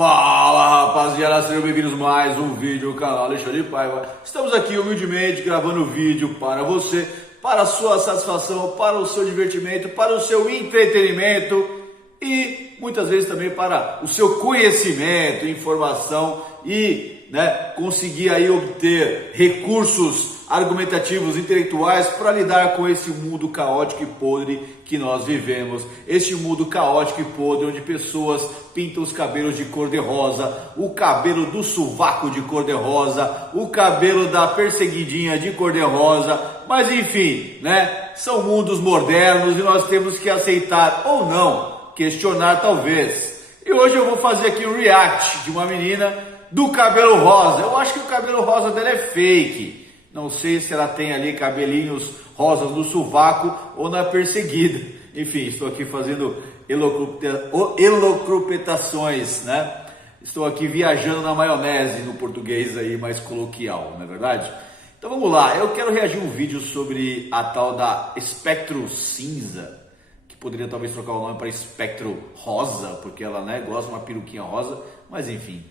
Fala rapaziada, sejam bem-vindos a mais um vídeo do canal Alexandre Paiva. Estamos aqui humildemente gravando vídeo para você, para a sua satisfação, para o seu divertimento, para o seu entretenimento e muitas vezes também para o seu conhecimento, informação e conseguir aí obter recursos argumentativos, intelectuais para lidar com esse mundo caótico e podre que nós vivemos. Este mundo caótico e podre onde pessoas pintam os cabelos de cor de rosa, o cabelo do sovaco de cor de rosa, o cabelo da perseguidinha de cor de rosa, mas enfim, são mundos modernos e nós temos que aceitar ou não, questionar talvez. E hoje eu vou fazer aqui um react de uma menina do cabelo rosa. Eu acho que o cabelo rosa dela é fake. Não sei se ela tem ali cabelinhos rosas no sovaco ou na perseguida. Enfim, estou aqui fazendo elocrupetações, Estou aqui viajando na maionese, no português aí mais coloquial, não é verdade? Então vamos lá, eu quero reagir a um vídeo sobre a tal da espectro cinza, que poderia talvez trocar o nome para espectro rosa, porque ela gosta de uma peruquinha rosa, mas enfim.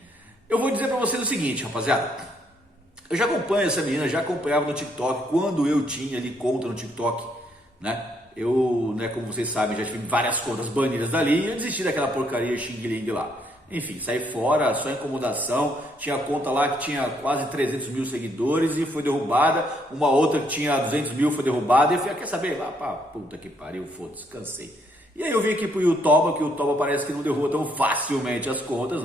Eu vou dizer para vocês o seguinte, rapaziada. Eu já acompanho essa menina, já acompanhava no TikTok, quando eu tinha ali conta no TikTok, Eu, como vocês sabem, já tive várias contas banidas dali e eu desisti daquela porcaria Xing Ling lá. Enfim, saí fora, só incomodação, tinha conta lá que tinha quase 300 mil seguidores e foi derrubada, uma outra que tinha 200 mil foi derrubada e eu falei, quer saber? Puta que pariu, foda-se, cansei. E aí eu vim aqui pro YouTube, que o YouTube parece que não derruba tão facilmente as contas,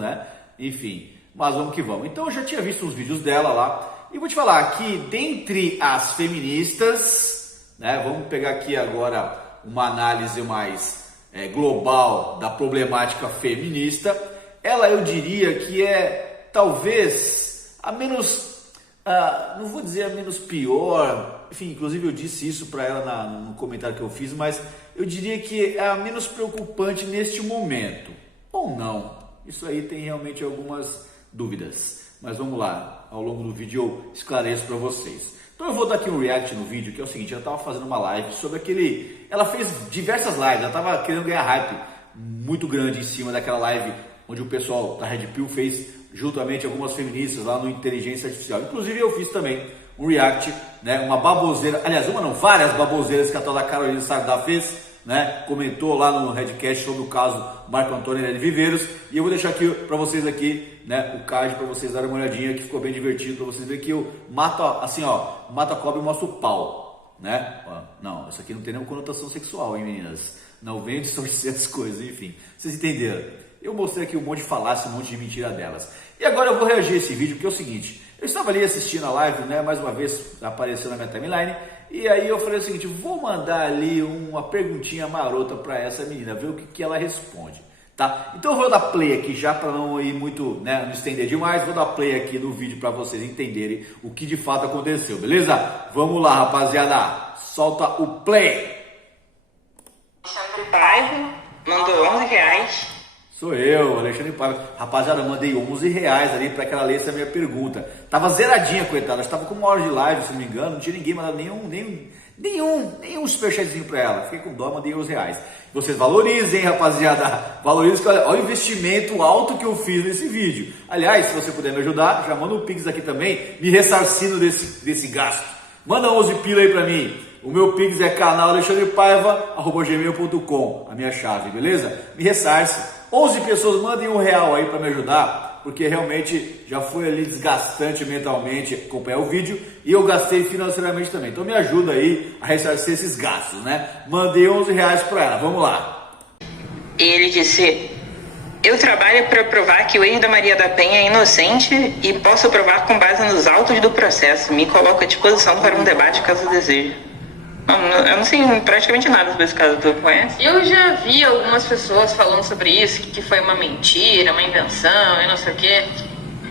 Enfim, mas vamos que vamos. Então eu já tinha visto uns vídeos dela lá. E vou te falar que dentre as feministas, vamos pegar aqui agora uma análise mais global da problemática feminista, ela eu diria que é talvez a menos, não vou dizer a menos pior, enfim, inclusive eu disse isso para ela no comentário que eu fiz, mas eu diria que é a menos preocupante neste momento, ou não, isso aí tem realmente algumas dúvidas. Mas vamos lá, ao longo do vídeo eu esclareço para vocês. Então eu vou dar aqui um react no vídeo, que é o seguinte, ela estava fazendo uma live sobre aquele... Ela fez diversas lives, ela estava querendo ganhar hype muito grande em cima daquela live onde o pessoal da Red Pill fez juntamente algumas feministas lá no Inteligência Artificial. Inclusive eu fiz também um react, uma baboseira, aliás, uma não, várias baboseiras que a tal da Carolina Sardá fez, comentou lá no Redcast sobre o caso Marco Antônio de Viveiros, e eu vou deixar aqui para vocês aqui, o card para vocês darem uma olhadinha, que ficou bem divertido para vocês verem que eu mato assim, mato a cobra e mostro o pau, Não, isso aqui não tem nenhuma conotação sexual, hein, meninas? Não venham distorcer as coisas, enfim, vocês entenderam? Eu mostrei aqui um monte de falácia, um monte de mentira delas. E agora eu vou reagir a esse vídeo, porque é o seguinte, eu estava ali assistindo a live, mais uma vez apareceu na minha timeline, e aí eu falei o seguinte, vou mandar ali uma perguntinha marota para essa menina, ver o que ela responde, tá? Então eu vou dar play aqui já para não ir muito, não estender demais, vou dar play aqui no vídeo para vocês entenderem o que de fato aconteceu, beleza? Vamos lá, rapaziada, solta o play! Alexandre Paiva mandou R$11. Sou eu, Alexandre Paiva. Rapaziada, eu mandei R$11 ali para que ela lesse a minha pergunta. Tava zeradinha, coitada. Estava com uma hora de live, se não me engano. Não tinha ninguém mandado nenhum superchatzinho para ela. Fiquei com dó, mandei R$11. Vocês valorizem, rapaziada. Valorizem, olha o investimento alto que eu fiz nesse vídeo. Aliás, se você puder me ajudar, já manda um pix aqui também, me ressarcindo desse gasto. Manda 11 pila aí para mim. O meu pix é canal.alexandrepaiva@gmail.com, a minha chave, beleza? Me ressarce. 11 pessoas, mandem R$1 aí para me ajudar, porque realmente já foi ali desgastante mentalmente acompanhar o vídeo e eu gastei financeiramente também. Então me ajuda aí a ressarcir esses gastos, Mandei R$11 para ela, vamos lá. Ele disse, eu trabalho para provar que o ex da Maria da Penha é inocente e posso provar com base nos autos do processo. Me coloco à disposição para um debate caso deseje. Eu não sei praticamente nada sobre esse caso, tu conhece? Eu já vi algumas pessoas falando sobre isso, que foi uma mentira, uma invenção e não sei o quê.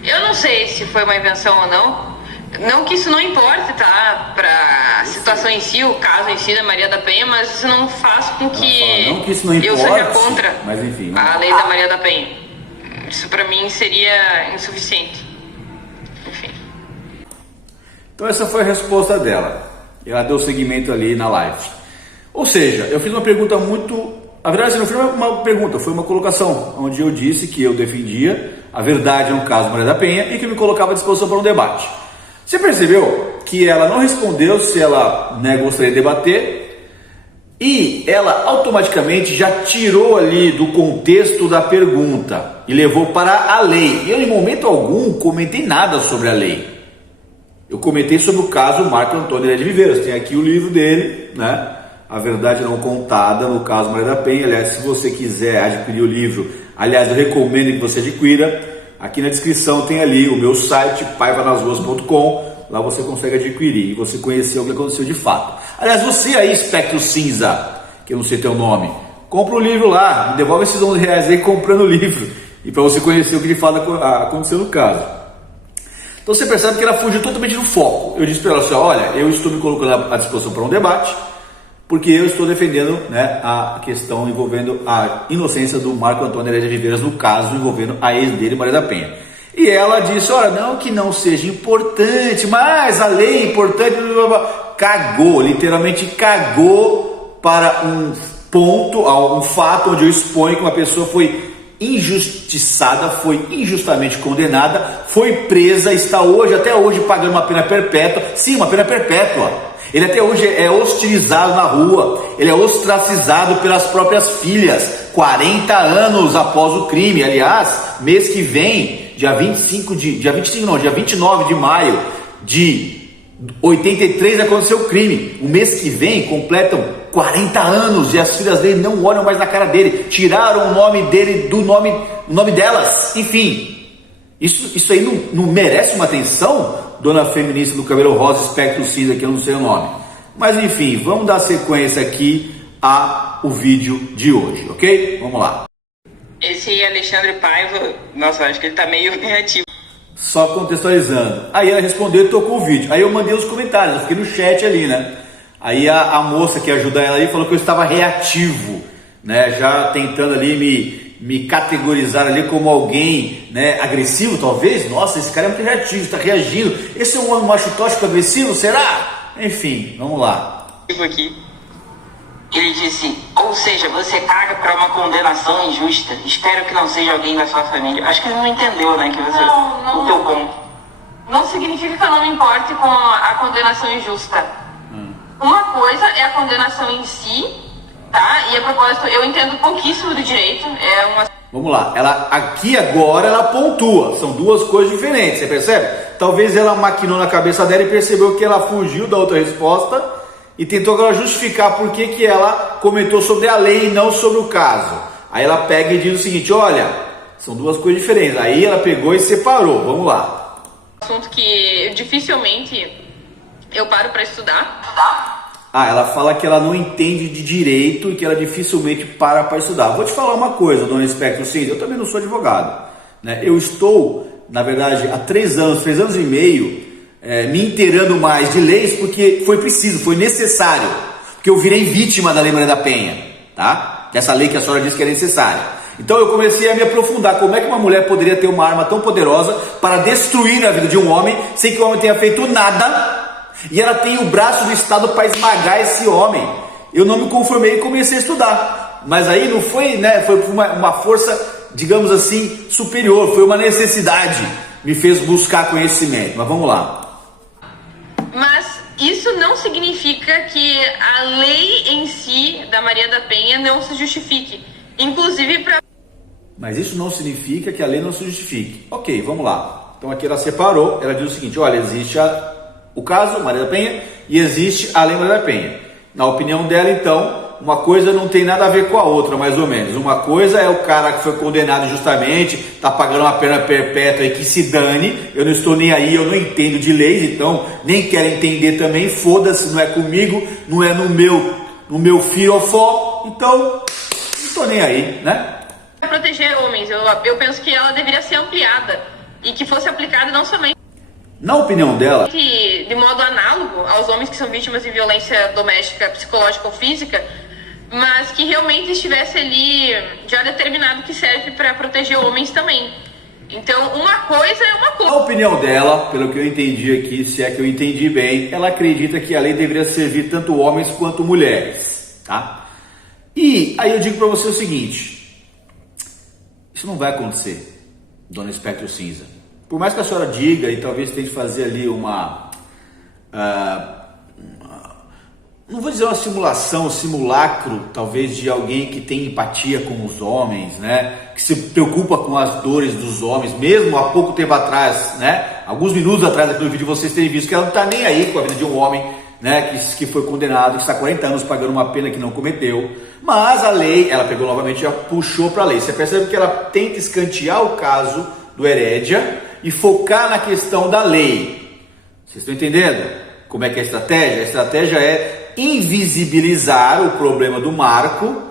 Eu não sei se foi uma invenção ou não. Não que isso não importe, tá? Pra situação em si, o caso em si da Maria da Penha, mas isso não faz com que, não que isso não importe, eu seja contra mas enfim, a lei da Maria da Penha. Isso pra mim seria insuficiente. Enfim. Então essa foi a resposta dela. Ela deu seguimento ali na live. Ou seja, eu fiz uma pergunta muito A verdade não foi uma pergunta, foi uma colocação, onde eu disse que eu defendia a verdade no caso Maria da Penha e que me colocava à disposição para um debate. Você percebeu que ela não respondeu se ela, né, gostaria de debater e ela automaticamente já tirou ali do contexto da pergunta e levou para a lei. Eu em momento algum comentei nada sobre a lei. Eu comentei sobre o caso Marco Antônio Heredia Viveiros. Tem aqui o livro dele, né? A Verdade Não Contada, no caso Maria da Penha. Aliás, se você quiser adquirir o livro, aliás, eu recomendo que você adquira. Aqui na descrição tem ali o meu site, paivanasruas.com. Lá você consegue adquirir e você conhecer o que aconteceu de fato. Aliás, você aí, Espectro Cinza, que eu não sei teu nome, compra o livro lá, me devolve esses R$11 aí comprando o livro. E para você conhecer o que de fato aconteceu no caso. Então você percebe que ela fugiu totalmente do foco. Eu disse para ela assim, olha, eu estou me colocando à disposição para um debate, porque eu estou defendendo, né, a questão envolvendo a inocência do Marco Antônio Heredia Viveiras, no caso envolvendo a ex dele, Maria da Penha. E ela disse, olha, não que não seja importante, mas a lei é importante, cagou, literalmente cagou para um ponto, um fato onde eu exponho que uma pessoa foi injustiçada, foi injustamente condenada, foi presa, está hoje, até hoje, pagando uma pena perpétua. Sim, uma pena perpétua. Ele até hoje é hostilizado na rua, ele é ostracizado pelas próprias filhas, 40 anos após o crime. Aliás, mês que vem, dia 29 de maio de 83 aconteceu o crime. O mês que vem completam 40 anos e as filhas dele não olham mais na cara dele, tiraram o nome dele do nome delas. Enfim, isso aí não merece uma atenção, dona feminista do cabelo rosa, espectro cinza, que eu não sei o nome. Mas enfim, vamos dar sequência aqui ao vídeo de hoje, ok? Vamos lá. Esse Alexandre Paiva, nossa, acho que ele tá meio reativo. Só contextualizando. Aí ela respondeu e tocou o vídeo. Aí eu mandei os comentários, eu fiquei no chat ali, né? Aí a moça que ajuda ela aí falou que eu estava reativo, né? Já tentando ali me categorizar ali como alguém, né, agressivo, talvez. Nossa, esse cara é muito reativo, está reagindo. Esse é um homem macho tóxico agressivo, será? Enfim, vamos lá. Aqui. Ele disse, ou seja, você caga para uma condenação injusta. Espero que não seja alguém da sua família. Acho que ele não entendeu, né, que você... o teu ponto. Não significa que eu não me importe com a condenação injusta. Uma coisa é a condenação em si, tá? E a propósito, eu entendo pouquíssimo do direito. Vamos lá, ela aqui agora ela pontua. São duas coisas diferentes, você percebe? Talvez ela maquinou na cabeça dela e percebeu que ela fugiu da outra resposta e tentou agora justificar por que ela comentou sobre a lei e não sobre o caso. Aí ela pega e diz o seguinte, olha, são duas coisas diferentes. Aí ela pegou e separou, vamos lá. Assunto que dificilmente eu paro para estudar. Ela fala que ela não entende de direito e que ela dificilmente para estudar. Vou te falar uma coisa, dona Espectro Cinza, eu também não sou advogado, né? Eu estou, na verdade, há 3 anos e meio, me inteirando mais de leis porque foi preciso, foi necessário, porque eu virei vítima da Lei Maria da Penha, tá? Essa lei que a senhora disse que é necessária. Então eu comecei a me aprofundar, como é que uma mulher poderia ter uma arma tão poderosa para destruir a vida de um homem, sem que o homem tenha feito nada, e ela tem o braço do Estado para esmagar esse homem. Eu não me conformei e comecei a estudar, mas aí não foi, né, foi uma força, digamos assim, superior, foi uma necessidade, me fez buscar conhecimento, mas vamos lá. Mas isso não significa que a lei em si da Maria da Penha não se justifique. Inclusive para... Mas isso não significa que a lei não se justifique. Ok, vamos lá. Então aqui ela separou, ela diz o seguinte, olha, existe o caso Maria da Penha e existe a Lei Maria da Penha. Na opinião dela, então, uma coisa não tem nada a ver com a outra, mais ou menos. Uma coisa é o cara que foi condenado injustamente, está pagando uma pena perpétua e que se dane, eu não estou nem aí, eu não entendo de leis, então nem quero entender também, foda-se, não é comigo, não é no meu fiofó, então não estou nem aí, né? Para proteger homens, eu penso que ela deveria ser ampliada e que fosse aplicada não somente... Na opinião dela, de modo análogo aos homens que são vítimas de violência doméstica, psicológica ou física, mas que realmente estivesse ali já determinado que serve para proteger homens também. Então, uma coisa é uma coisa. A opinião dela, pelo que eu entendi aqui, se é que eu entendi bem, ela acredita que a lei deveria servir tanto homens quanto mulheres, tá? E aí eu digo para você o seguinte, isso não vai acontecer, dona Espectro Cinza. Por mais que a senhora diga e talvez tente fazer ali não vou dizer uma simulação, um simulacro, talvez de alguém que tem empatia com os homens, né? Que se preocupa com as dores dos homens, mesmo há pouco tempo atrás, né? Alguns minutos atrás aqui no vídeo vocês terem visto que ela não está nem aí com a vida de um homem, né? Que foi condenado, que está 40 anos pagando uma pena que não cometeu. Mas a lei, ela pegou novamente e já puxou para a lei. Você percebe que ela tenta escantear o caso do Herédia e focar na questão da lei. Vocês estão entendendo como é que é a estratégia? A estratégia é invisibilizar o problema do Marco,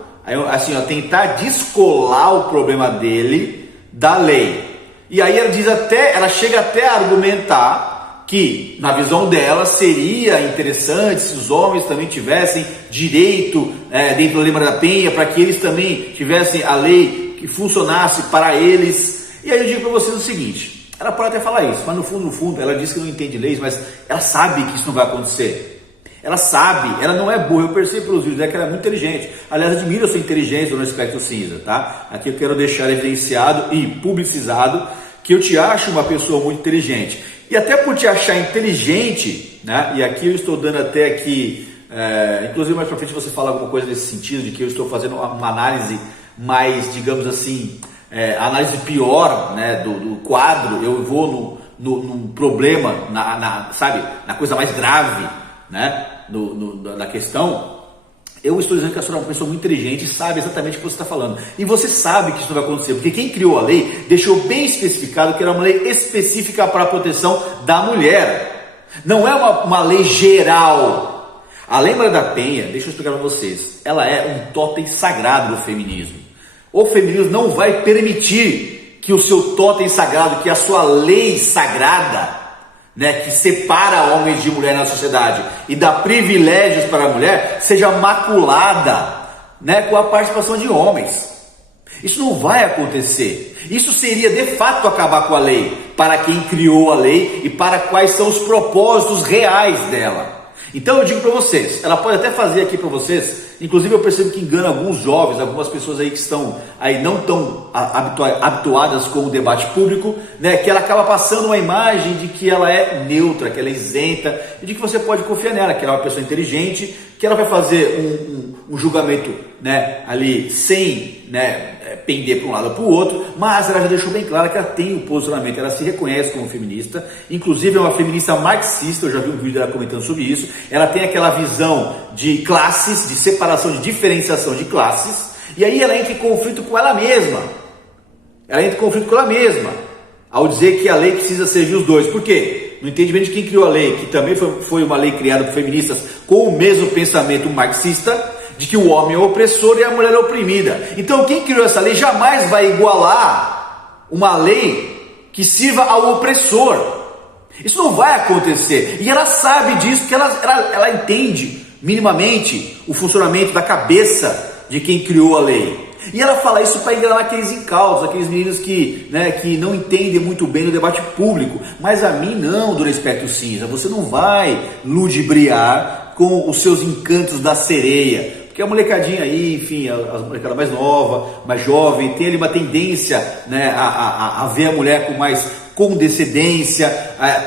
assim, tentar descolar o problema dele da lei. E aí ela chega até a argumentar que, na visão dela, seria interessante se os homens também tivessem direito dentro da Lei Maria da Penha, para que eles também tivessem a lei que funcionasse para eles. E aí eu digo para vocês o seguinte, ela pode até falar isso, mas no fundo, ela diz que não entende leis, mas ela sabe que isso não vai acontecer. Ela sabe, ela não é burra, eu percebo pelos vídeos, que ela é muito inteligente. Aliás, admiro a sua inteligência no Espectro Cinza, tá? Aqui eu quero deixar evidenciado e publicizado que eu te acho uma pessoa muito inteligente. E até por te achar inteligente, né? E aqui eu estou dando até aqui, inclusive mais pra frente você fala alguma coisa nesse sentido, de que eu estou fazendo uma análise mais, digamos assim, análise pior, né? Do quadro, eu vou num problema, sabe? Na coisa mais grave, né? Da questão. Eu estou dizendo que a senhora é uma pessoa muito inteligente e sabe exatamente o que você está falando. E você sabe que isso não vai acontecer, porque quem criou a lei deixou bem especificado que era uma lei específica para a proteção da mulher. Não é uma lei geral. A Lei Maria da Penha, deixa eu explicar para vocês, ela é um tótem sagrado do feminismo. O feminismo não vai permitir que o seu tótem sagrado, que a sua lei sagrada, né, que separa homens de mulher na sociedade e dá privilégios para a mulher, seja maculada, né, com a participação de homens. Isso não vai acontecer. Isso seria de fato acabar com a lei, para quem criou a lei e para quais são os propósitos reais dela. Então eu digo para vocês, ela pode até fazer aqui para vocês, inclusive eu percebo que engana alguns jovens, algumas pessoas aí que estão aí não tão habituadas com o debate público, né, que ela acaba passando uma imagem de que ela é neutra, que ela é isenta, e de que você pode confiar nela, que ela é uma pessoa inteligente, que ela vai fazer um julgamento, né, ali sem, né, pender para um lado ou para o outro, mas ela já deixou bem claro que ela tem um posicionamento, ela se reconhece como feminista, inclusive é uma feminista marxista, eu já vi um vídeo dela comentando sobre isso, ela tem aquela visão de classes, de separação, de diferenciação de classes, e aí ela entra em conflito com ela mesma, ao dizer que a lei precisa servir os dois. Por quê? No entendimento de quem criou a lei, que também foi uma lei criada por feministas com o mesmo pensamento marxista, de que o homem é opressor e a mulher é oprimida. Então quem criou essa lei jamais vai igualar uma lei que sirva ao opressor. Isso não vai acontecer. E ela sabe disso, porque ela entende minimamente o funcionamento da cabeça de quem criou a lei. E ela fala isso para enganar aqueles incautos, aqueles meninos que não entendem muito bem o debate público. Mas a mim não, dona Espectro Cinza, você não vai ludibriar com os seus encantos da sereia. Porque a molecadinha aí, enfim, a molecada mais nova, mais jovem, tem ali uma tendência, né, a ver a mulher com mais condescendência,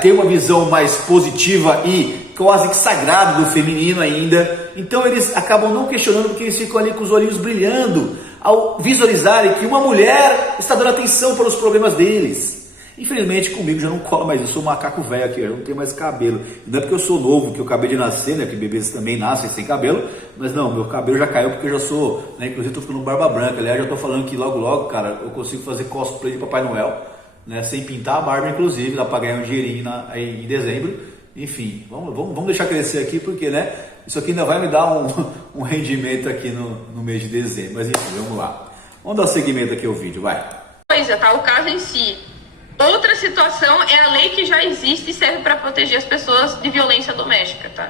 ter uma visão mais positiva e quase que sagrada do feminino ainda. Então eles acabam não questionando, porque eles ficam ali com os olhinhos brilhando ao visualizarem que uma mulher está dando atenção para os problemas deles. Infelizmente comigo já não cola mais, eu sou um macaco velho aqui, eu não tenho mais cabelo. Não é porque eu sou novo, que eu acabei de nascer, né? Que bebês também nascem sem cabelo, mas não, meu cabelo já caiu porque eu já sou, né? Inclusive estou ficando barba branca. Aliás, já estou falando que logo, cara, eu consigo fazer cosplay de Papai Noel, né? Sem pintar a barba, inclusive, dá para ganhar um dinheirinho aí em dezembro. Enfim, vamos deixar crescer aqui, porque, né? Isso aqui ainda vai me dar um rendimento aqui no mês de dezembro. Mas enfim, vamos lá. Vamos dar seguimento aqui ao vídeo, vai. Coisa, tá? O caso em si. Outra situação é a lei que já existe e serve para proteger as pessoas de violência doméstica, tá?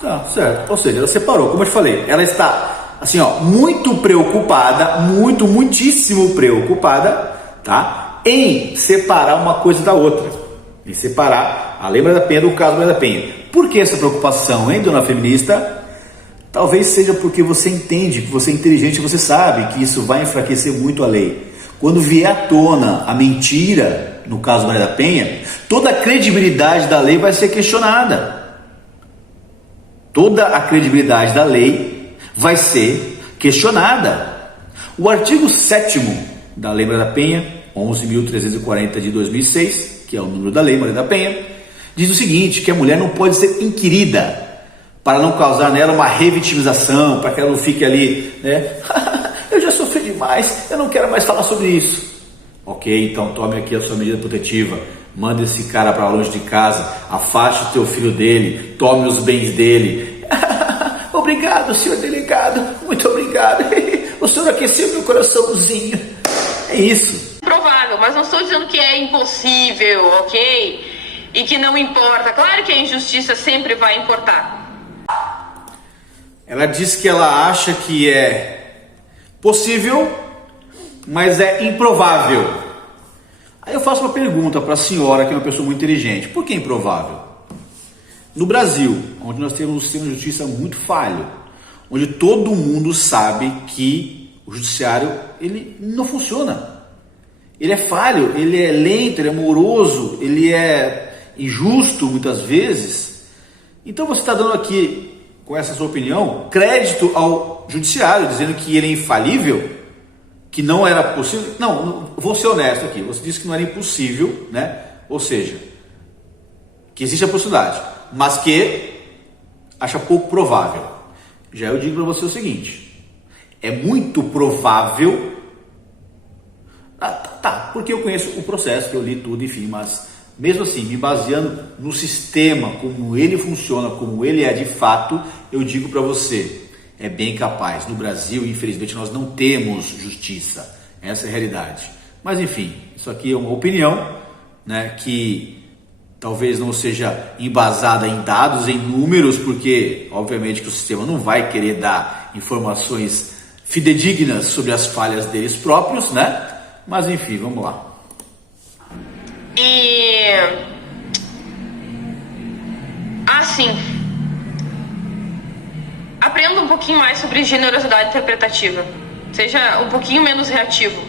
Tá, certo. Ou seja, ela separou, como eu te falei, ela está, assim, ó, muito preocupada, muitíssimo preocupada, tá? Em separar uma coisa da outra. Em separar a Lei Maria da Penha do caso Maria da Penha. Por que essa preocupação, hein, dona feminista? Talvez seja porque você entende, que você é inteligente, você sabe que isso vai enfraquecer muito a lei. Quando vier à tona a mentira, no caso Maria da Penha, toda a credibilidade da lei vai ser questionada. Toda a credibilidade da lei vai ser questionada. O artigo 7º da Lei Maria da Penha, 11.340 de 2006, que é o número da Lei Maria da Penha, diz o seguinte, que a mulher não pode ser inquirida, para não causar nela uma revitimização, para que ela não fique ali, né? Eu já sofri demais, eu não quero mais falar sobre isso. Ok, então tome aqui a sua medida protetiva, manda esse cara para longe de casa, afaste o teu filho dele, tome os bens dele. Obrigado, senhor delegado, muito obrigado. O senhor aqueceu meu coraçãozinho. É isso. Provável, mas não estou dizendo que é impossível, ok? E que não importa. Claro que a injustiça sempre vai importar. Ela diz que ela acha que é possível, mas é improvável. Aí eu faço uma pergunta para a senhora, que é uma pessoa muito inteligente. Por que improvável? No Brasil, onde nós temos um sistema de justiça muito falho, onde todo mundo sabe que o judiciário ele não funciona. Ele é falho, ele é lento, ele é moroso, ele é injusto muitas vezes. Então você está dando aqui, com essa sua opinião, crédito ao judiciário, dizendo que ele é infalível, que não era possível. Não, vou ser honesto aqui, você disse que não era impossível, né? Ou seja, que existe a possibilidade, mas que acha pouco provável. Já eu digo para você o seguinte, é muito provável, porque eu conheço o processo, que eu li tudo, enfim, mas mesmo assim, me baseando no sistema, como ele funciona, como ele é de fato, eu digo para você, é bem capaz. No Brasil, infelizmente, nós não temos justiça. Essa é a realidade. Mas enfim, isso aqui é uma opinião, né, que talvez não seja embasada em dados, em números, porque obviamente que o sistema não vai querer dar informações fidedignas sobre as falhas deles próprios, né? Mas enfim, vamos lá. E assim, aprenda um pouquinho mais sobre generosidade interpretativa. Seja um pouquinho menos reativo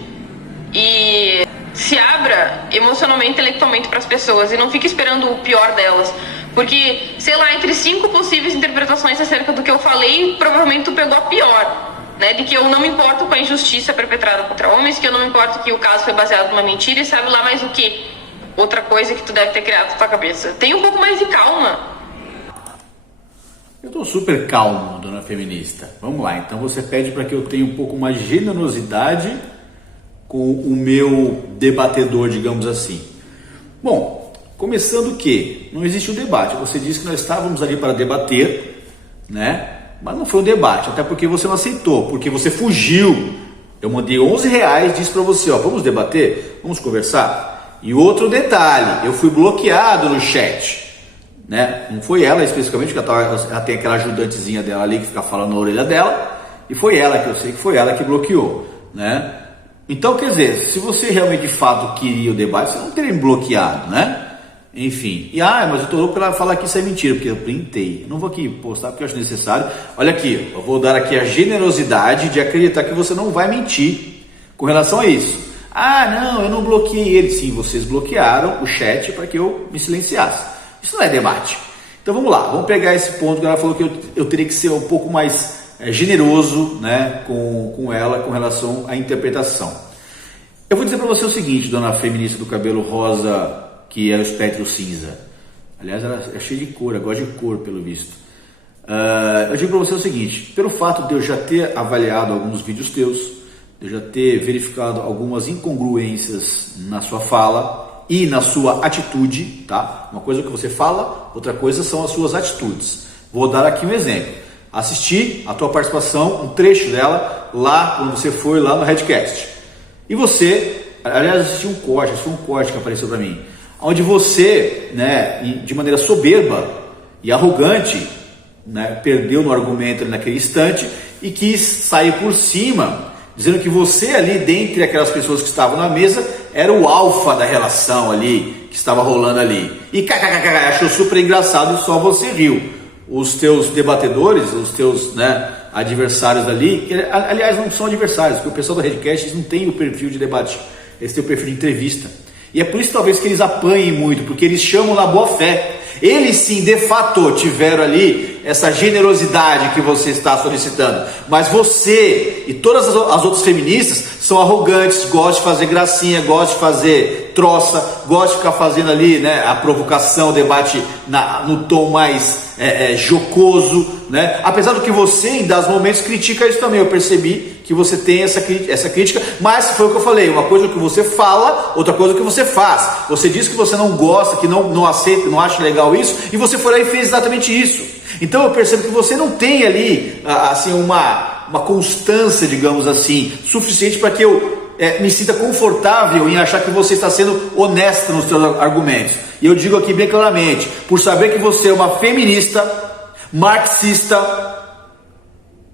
e se abra emocionalmente, intelectualmente para as pessoas e não fique esperando o pior delas. Porque, sei lá, entre 5 possíveis interpretações acerca do que eu falei, provavelmente tu pegou a pior, né? De que eu não me importo com a injustiça perpetrada contra homens, que eu não me importo que o caso foi baseado numa mentira e sabe lá mais o que. Outra coisa que tu deve ter criado na tua cabeça. Tenha um pouco mais de calma. Eu tô super calmo, dona feminista. Vamos lá, então você pede para que eu tenha um pouco mais de generosidade com o meu debatedor, digamos assim. Bom, começando que não existe um debate. Você disse que nós estávamos ali para debater, né? Mas não foi um debate, até porque você não aceitou, porque você fugiu. Eu mandei R$11, disse para você, ó, vamos debater? Vamos conversar? E outro detalhe, eu fui bloqueado no chat, né? Não foi ela especificamente, porque ela tem aquela ajudantezinha dela ali que fica falando na orelha dela, e foi ela, que eu sei que foi ela que bloqueou, né? Então, quer dizer, se você realmente de fato queria o debate, você não teria me bloqueado, né? Enfim, mas eu tô louco para falar que isso é mentira, porque eu printei. Eu não vou aqui postar porque eu acho necessário. Olha aqui, eu vou dar aqui a generosidade de acreditar que você não vai mentir com relação a isso. Não, eu não bloqueei ele. Sim, vocês bloquearam o chat para que eu me silenciasse. Isso não é debate. Então vamos lá, vamos pegar esse ponto que ela falou que eu teria que ser um pouco mais generoso, né, com ela com relação à interpretação. Eu vou dizer para você o seguinte, dona feminista do cabelo rosa, que é o espectro cinza. Aliás, ela é cheia de cor, ela gosta de cor, pelo visto. Eu digo para você o seguinte, pelo fato de eu já ter avaliado alguns vídeos teus, de eu já ter verificado algumas incongruências na sua fala e na sua atitude, tá? Uma coisa é o que você fala, outra coisa são as suas atitudes. Vou dar aqui um exemplo. Assisti a tua participação, um trecho dela, lá quando você foi lá no Redcast. E você, aliás, assisti um corte que apareceu para mim, onde você, né, de maneira soberba e arrogante, né, perdeu no argumento naquele instante e quis sair por cima, dizendo que você ali, dentre aquelas pessoas que estavam na mesa, era o alfa da relação ali, que estava rolando ali. E achou super engraçado e só você riu. os teus debatedores, os teus, né, adversários ali, aliás, não são adversários, porque o pessoal do Redcast eles não tem o perfil de debate, eles têm o perfil de entrevista. E é por isso talvez que eles apanhem muito, porque eles chamam na boa fé. Eles sim, de fato, tiveram ali essa generosidade que você está solicitando. Mas você e todas as outras feministas são arrogantes, gostam de fazer gracinha, gostam de fazer troça, gostam de ficar fazendo ali, né, a provocação, o debate no tom mais jocoso, né? Apesar do que você, em dados momentos, critica isso também. Eu percebi que você tem essa crítica, mas foi o que eu falei, uma coisa é o que você fala, outra coisa é o que você faz. Você diz que você não gosta, que não aceita, não acha legal isso, e você foi lá e fez exatamente isso. Então eu percebo que você não tem ali assim, uma constância, digamos assim, suficiente para que eu me sinta confortável em achar que você está sendo honesta nos seus argumentos. E eu digo aqui bem claramente, por saber que você é uma feminista, marxista,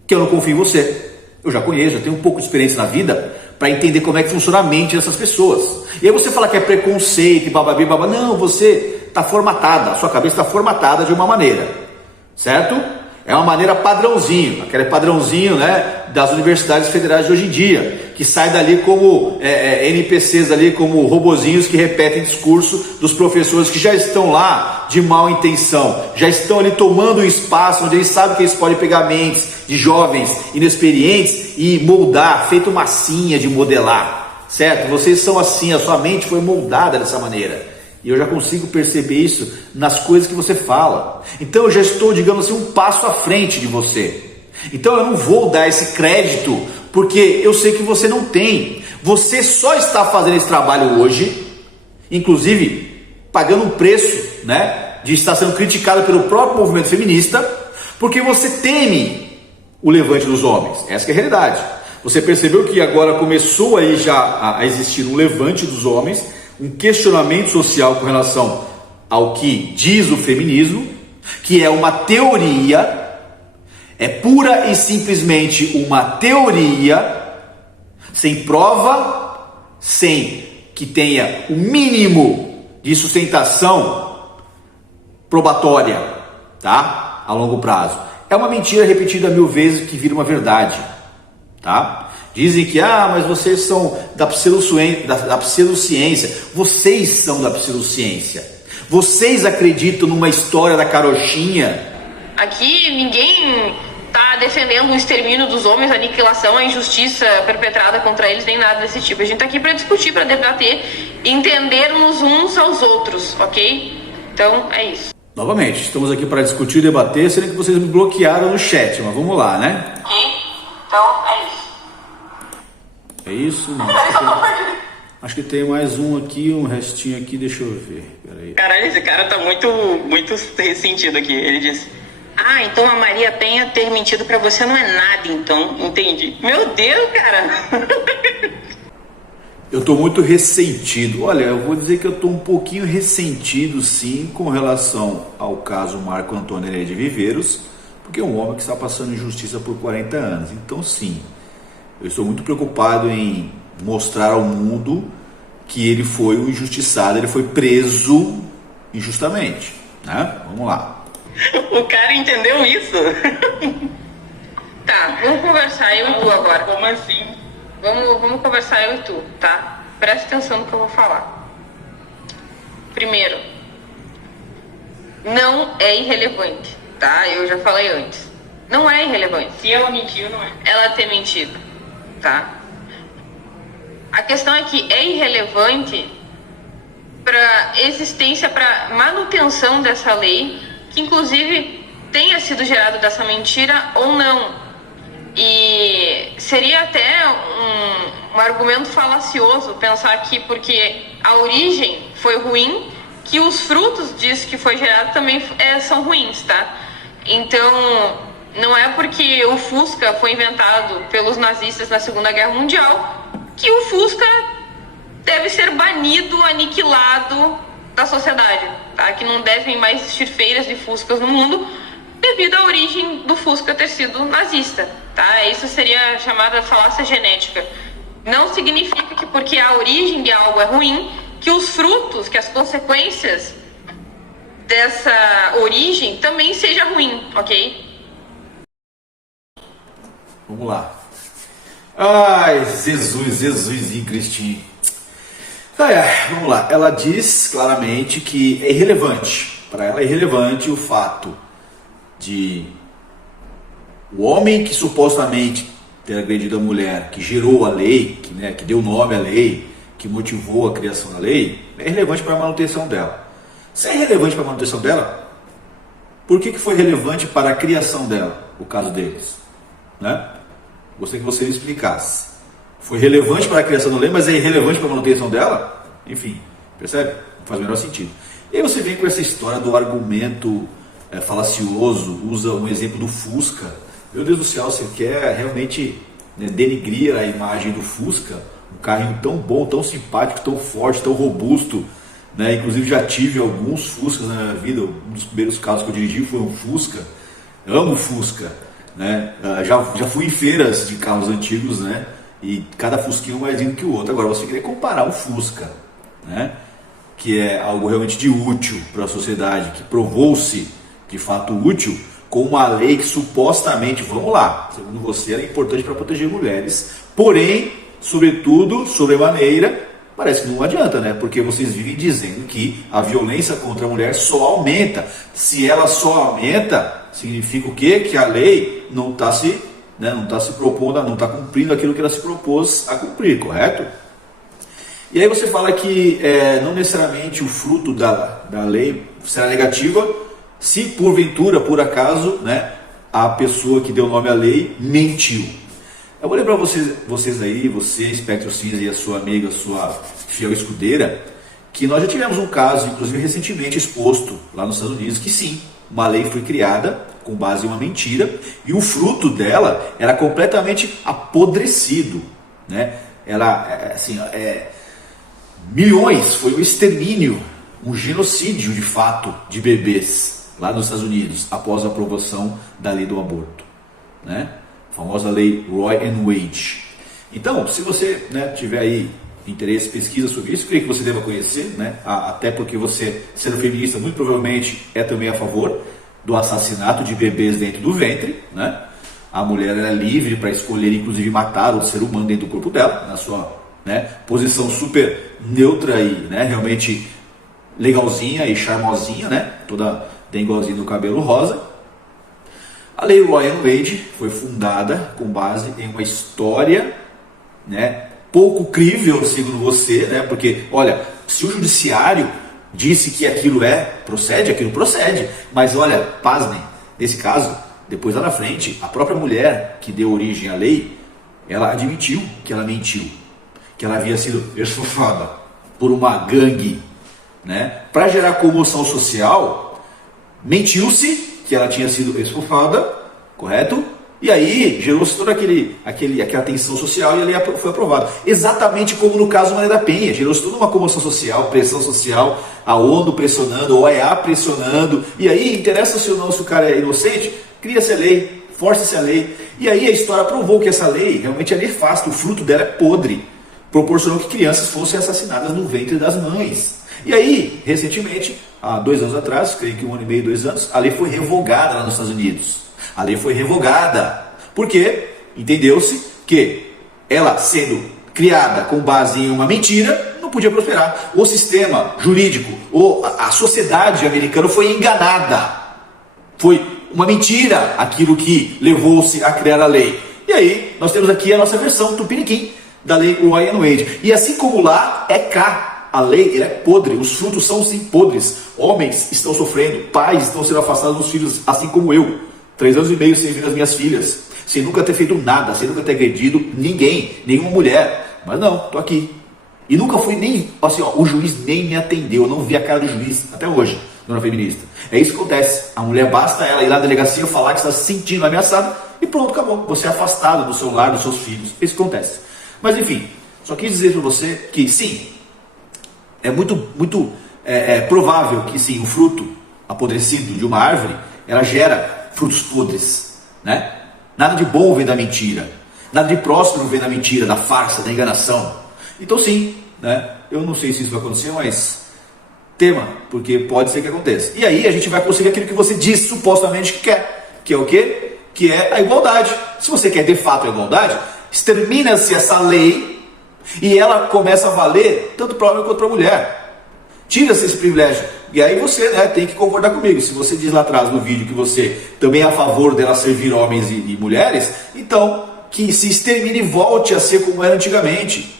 que eu não confio em você. Eu já conheço, eu tenho um pouco de experiência na vida para entender como é que funciona a mente dessas pessoas. E aí você fala que é preconceito, bababi, babá. Não, você está formatada, a sua cabeça está formatada de uma maneira, certo? É uma maneira padrãozinho, aquele padrãozinho, né, das universidades federais de hoje em dia, que sai dali como NPCs ali, como robozinhos que repetem discurso dos professores que já estão lá de má intenção, já estão ali tomando um espaço onde eles sabem que eles podem pegar mentes de jovens inexperientes e moldar, feito massinha de modelar, certo? Vocês são assim, a sua mente foi moldada dessa maneira. E eu já consigo perceber isso nas coisas que você fala. Então eu já estou, digamos assim, um passo à frente de você. Então eu não vou dar esse crédito, porque eu sei que você não tem. Você só está fazendo esse trabalho hoje, inclusive pagando um preço, né, de estar sendo criticado pelo próprio movimento feminista, porque você teme o levante dos homens. Essa que é a realidade. Você percebeu que agora começou aí já a existir um levante dos homens, um questionamento social com relação ao que diz o feminismo, que é uma teoria, é pura e simplesmente uma teoria, sem prova, sem que tenha o mínimo de sustentação probatória, tá? A longo prazo. É uma mentira repetida 1000 vezes que vira uma verdade, tá? Dizem que, mas vocês são da pseudociência. Vocês são da pseudociência. Vocês acreditam numa história da carochinha. Aqui ninguém tá defendendo o extermínio dos homens, a aniquilação, a injustiça perpetrada contra eles, nem nada desse tipo. A gente tá aqui para discutir, para debater, entendermos uns aos outros, ok? Então, é isso. Novamente, estamos aqui para discutir e debater, sendo que vocês me bloquearam no chat, mas vamos lá, né? Ok? Então, é isso. É isso? Não. Acho que tem mais um aqui, um restinho aqui, deixa eu ver. Peraí. Caralho, esse cara tá muito ressentido aqui. Ele disse: então a Maria Penha ter mentido pra você não é nada, então. Entendi. Meu Deus, cara. Eu tô muito ressentido. Olha, eu vou dizer que eu tô um pouquinho ressentido, sim, com relação ao caso Marco Antônio Herrera de Viveiros, porque é um homem que está passando injustiça por 40 anos. Então, sim, eu estou muito preocupado em mostrar ao mundo que ele foi um injustiçado, ele foi preso injustamente, né? Vamos lá. O cara entendeu isso? Tá, vamos conversar eu e tu agora. Como assim? Vamos conversar eu e tu, tá? Presta atenção no que eu vou falar. Primeiro, não é irrelevante, tá? Eu já falei antes. Não é irrelevante. Se ela mentiu, não é. Ela ter mentido, tá? A questão é que é irrelevante para existência, para manutenção dessa lei, que inclusive tenha sido gerado dessa mentira ou não. E seria até um argumento falacioso pensar que porque a origem foi ruim, que os frutos disso que foi gerado também são ruins, tá? Então, não é porque o Fusca foi inventado pelos nazistas na Segunda Guerra Mundial que o Fusca deve ser banido, aniquilado da sociedade, tá? Que não devem mais existir feiras de Fuscas no mundo devido à origem do Fusca ter sido nazista, tá? Isso seria chamada falácia genética. Não significa que porque a origem de algo é ruim, que os frutos, que as consequências dessa origem também seja ruim, ok? Vamos lá. Ai, Jesusinho Cristinho. Vamos lá. Ela diz claramente que é irrelevante. Para ela é irrelevante o fato de o homem que supostamente ter agredido a mulher, que gerou a lei, que deu nome à lei, que motivou a criação da lei, é relevante para a manutenção dela. Se é relevante para a manutenção dela, por que foi relevante para a criação dela, o caso deles? Né? Gostaria que você me explicasse. Foi relevante para a criação da lei, mas é irrelevante para a manutenção dela? Enfim, percebe? Não faz o menor sentido. E aí você vem com essa história do argumento falacioso, usa um exemplo do Fusca. Meu Deus do céu, você quer realmente denigrir a imagem do Fusca? Um carrinho tão bom, tão simpático, tão forte, tão robusto. Né? Inclusive já tive alguns Fuscas na minha vida. Um dos primeiros carros que eu dirigi foi um Fusca. Eu amo Fusca. Né? Já fui em feiras de carros antigos, né? E cada Fusquinho mais lindo que o outro. Agora você querer comparar o Fusca, né? Que é algo realmente de útil para a sociedade, que provou-se de fato útil, com uma lei que supostamente, vamos lá, segundo você, era importante para proteger mulheres, porém, sobretudo, sobremaneira, parece que não adianta, né? Porque vocês vivem dizendo que a violência contra a mulher só aumenta. Se ela só aumenta, significa o quê? Que a lei não está se propondo, não está cumprindo aquilo que ela se propôs a cumprir, correto? E aí você fala que não necessariamente o fruto da lei será negativa, se porventura, por acaso, né, a pessoa que deu nome à lei mentiu. Eu vou lembrar vocês aí, você, Espectro Cinza, e a sua amiga, sua fiel escudeira, que nós já tivemos um caso, inclusive recentemente exposto lá nos Estados Unidos, que sim, uma lei foi criada com base em uma mentira, e o fruto dela era completamente apodrecido, né? Milhões, foi um extermínio, um genocídio de fato de bebês lá nos Estados Unidos, após a aprovação da lei do aborto, né? A famosa lei Roe and Wade. Então, se você, né, tiver aí interesse, pesquisa sobre isso, creio que você deva conhecer, né? Até porque você, sendo feminista, muito provavelmente é também a favor do assassinato de bebês dentro do ventre, né? A mulher era livre para escolher, inclusive, matar o ser humano dentro do corpo dela, na sua, né, posição super neutra e, né, realmente legalzinha e charmosinha, né? Toda dengozinha do cabelo rosa. A lei Roe and Wade foi fundada com base em uma história, né, pouco crível, segundo você, né? Porque, olha, se o judiciário disse que aquilo procede, aquilo procede. Mas olha, pasmem, nesse caso, depois lá na frente, a própria mulher que deu origem à lei, ela admitiu que ela mentiu, que ela havia sido estufada por uma gangue, né? Para gerar comoção social, mentiu-se que ela tinha sido estufada, correto? E aí gerou-se toda aquela tensão social e a lei foi aprovada. Exatamente como no caso Maria da Penha, gerou-se toda uma comoção social, pressão social, a ONU pressionando, a OEA pressionando, e aí interessa-se ou não se o cara é inocente, cria-se a lei, força-se a lei, e aí a história provou que essa lei realmente é nefasta, o fruto dela é podre, proporcionou que crianças fossem assassinadas no ventre das mães. E aí, recentemente, há 2 anos atrás, creio que 1 ano e meio, 2 anos, a lei foi revogada lá nos Estados Unidos. A lei foi revogada, porque entendeu-se que ela sendo criada com base em uma mentira, não podia prosperar. O sistema jurídico, ou a sociedade americana foi enganada. Foi uma mentira aquilo que levou-se a criar a lei. E aí, nós temos aqui a nossa versão tupiniquim da lei Roe and Wade. E assim como lá, é cá. A lei é podre, os frutos são sim podres. Homens estão sofrendo, pais estão sendo afastados dos filhos, assim como eu. 3 anos e meio sem ver as minhas filhas, sem nunca ter feito nada, sem nunca ter agredido ninguém, nenhuma mulher. Mas não, tô aqui. E nunca fui nem, assim, ó, o juiz nem me atendeu, eu não vi a cara do juiz, até hoje, dona feminista. É isso que acontece. A mulher, basta ela ir lá na delegacia falar que está se sentindo ameaçada e pronto, acabou. Você é afastado do seu lar, dos seus filhos. É isso que acontece. Mas enfim, só quis dizer para você que sim, é muito provável que sim, o fruto apodrecido de uma árvore, ela gera frutos podres, né? Nada de bom vem da mentira, nada de próspero vem da mentira, da farsa, da enganação. Então sim, né? Eu não sei se isso vai acontecer, mas tema, porque pode ser que aconteça. E aí a gente vai conseguir aquilo que você diz supostamente que quer, que é o quê? Que é a igualdade. Se você quer de fato a igualdade, extermina-se essa lei e ela começa a valer tanto para homem quanto para mulher. Tira-se esse privilégio. E aí você, né, tem que concordar comigo. Se você diz lá atrás no vídeo que você também é a favor dela servir homens e mulheres, então que se extermine e volte a ser como era antigamente.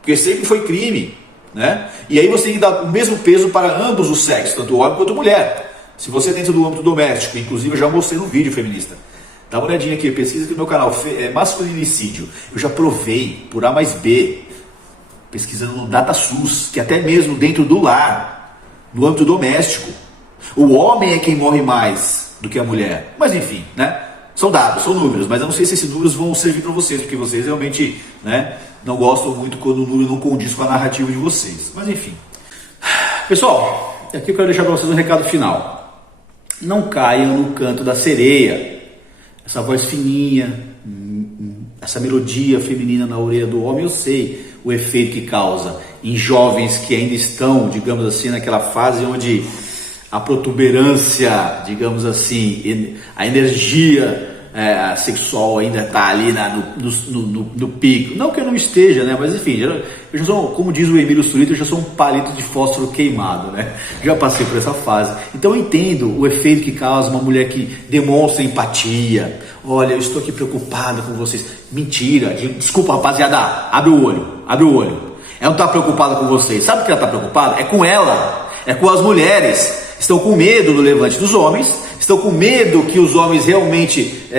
Porque sempre foi crime, né? E aí você tem que dar o mesmo peso para ambos os sexos, tanto homem quanto mulher. Se você dentro do âmbito doméstico, inclusive eu já mostrei no vídeo feminista, dá uma olhadinha aqui, pesquisa aqui no meu canal, masculinicídio. Eu já provei por A mais B, pesquisando no DataSUS, que até mesmo dentro do lar, no âmbito doméstico, o homem é quem morre mais do que a mulher. Mas enfim, né? São dados, são números, mas eu não sei se esses números vão servir para vocês, porque vocês realmente, né, não gostam muito quando o número não condiz com a narrativa de vocês. Mas enfim. Pessoal, aqui eu quero deixar para vocês um recado final. Não caiam no canto da sereia. Essa voz fininha, essa melodia feminina na orelha do homem, eu sei o efeito que causa em jovens que ainda estão, digamos assim, naquela fase onde a protuberância, digamos assim, a energia sexual ainda está ali no pico. Não que eu não esteja, né? Mas enfim, eu já sou, como diz o Emílio Surita, eu já sou um palito de fósforo queimado, né? Já passei por essa fase. Então eu entendo o efeito que causa uma mulher que demonstra empatia. Olha, eu estou aqui preocupada com vocês. Mentira, desculpa rapaziada, abre o olho. Ela não está preocupada com vocês. Sabe o que ela está preocupada? É com ela, é com as mulheres. Estão com medo do levante dos homens, estão com medo que os homens realmente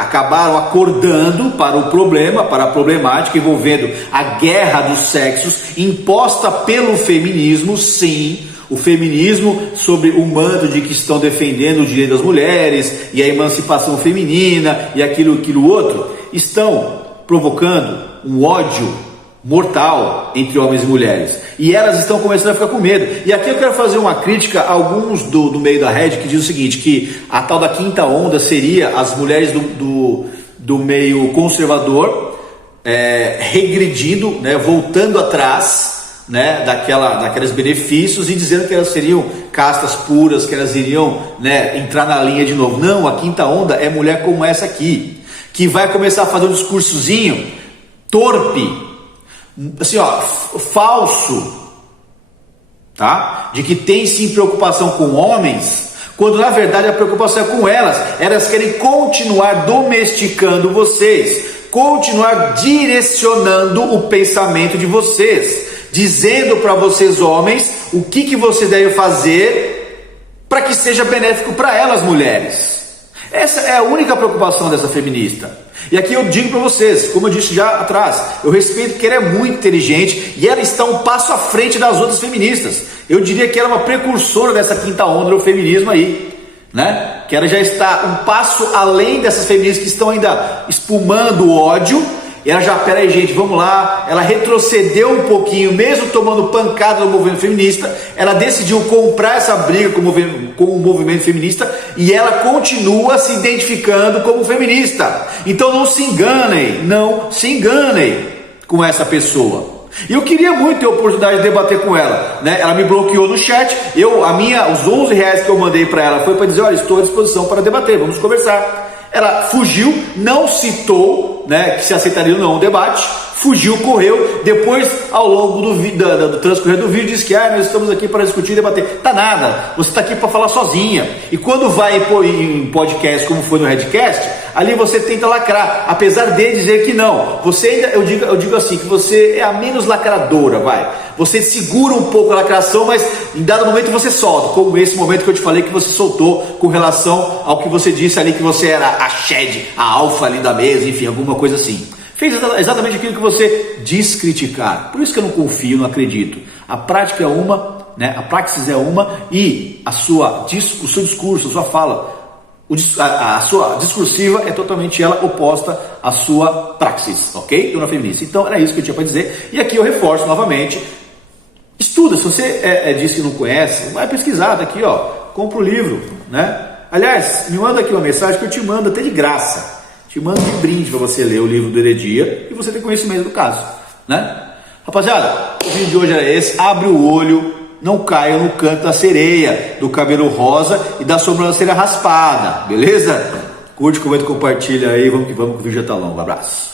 acabaram acordando para o problema, para a problemática envolvendo a guerra dos sexos imposta pelo feminismo, sim, o feminismo sobre o manto de que estão defendendo o direito das mulheres e a emancipação feminina e aquilo outro, estão provocando um ódio mortal entre homens e mulheres, e elas estão começando a ficar com medo. E aqui eu quero fazer uma crítica a alguns do meio da rede que diz o seguinte, que a tal da quinta onda seria as mulheres do meio conservador regredindo, né, voltando atrás, né, daqueles benefícios e dizendo que elas seriam castas puras, que elas iriam, né, entrar na linha de novo. Não, a quinta onda é mulher como essa aqui, que vai começar a fazer um discursozinho torpe, assim, ó, falso, tá? De que tem sim preocupação com homens, quando na verdade a preocupação é com elas. Elas querem continuar domesticando vocês, continuar direcionando o pensamento de vocês, dizendo para vocês homens o que vocês devem fazer para que seja benéfico para elas mulheres. Essa é a única preocupação dessa feminista. E aqui eu digo para vocês, como eu disse já atrás, eu respeito que ela é muito inteligente e ela está um passo à frente das outras feministas. Eu diria que ela é uma precursora dessa quinta onda do feminismo aí, né? Que ela já está um passo além dessas feministas que estão ainda espumando o ódio. E ela já, peraí gente, vamos lá, ela retrocedeu um pouquinho, mesmo tomando pancada do movimento feminista, ela decidiu comprar essa briga com o movimento feminista e ela continua se identificando como feminista. Então não se enganem com essa pessoa. E eu queria muito ter a oportunidade de debater com ela, né? Ela me bloqueou no chat, os 11 reais que eu mandei para ela foi para dizer, olha, estou à disposição para debater, vamos conversar. Ela fugiu, não citou, né, que se aceitaria ou não o debate, fugiu, correu, depois ao longo do transcorrer do vídeo disse que nós estamos aqui para discutir e debater. Tá nada, você está aqui para falar sozinha. E quando vai em podcast como foi no Redcast, ali você tenta lacrar, apesar de dizer que não. Você ainda, eu digo assim, que você é a menos lacradora, vai. Você segura um pouco a lacração, mas em dado momento você solta, como esse momento que eu te falei que você soltou com relação ao que você disse ali, que você era a Shed, a alfa ali da mesa, enfim, alguma coisa assim. Fez exatamente aquilo que você diz criticar. Por isso que eu não confio, não acredito. A prática é uma, né? A praxis é uma e o seu discurso, a sua fala, a sua discursiva é totalmente ela oposta à sua praxis, ok? Dona feminista. Então era isso que eu tinha para dizer. E aqui eu reforço novamente. Estuda, se você disse que não conhece, vai pesquisar, tá aqui, ó, compra o livro, né? Aliás, me manda aqui uma mensagem que eu te mando até de graça, te mando de brinde para você ler o livro do Heredia e você ter conhecimento do caso, né? Rapaziada, o vídeo de hoje era esse, abre o olho não caiam no canto da sereia, do cabelo rosa e da sobrancelha raspada, beleza? Curte, comenta, compartilha aí, vamos que o vídeo já tá longo. Abraço.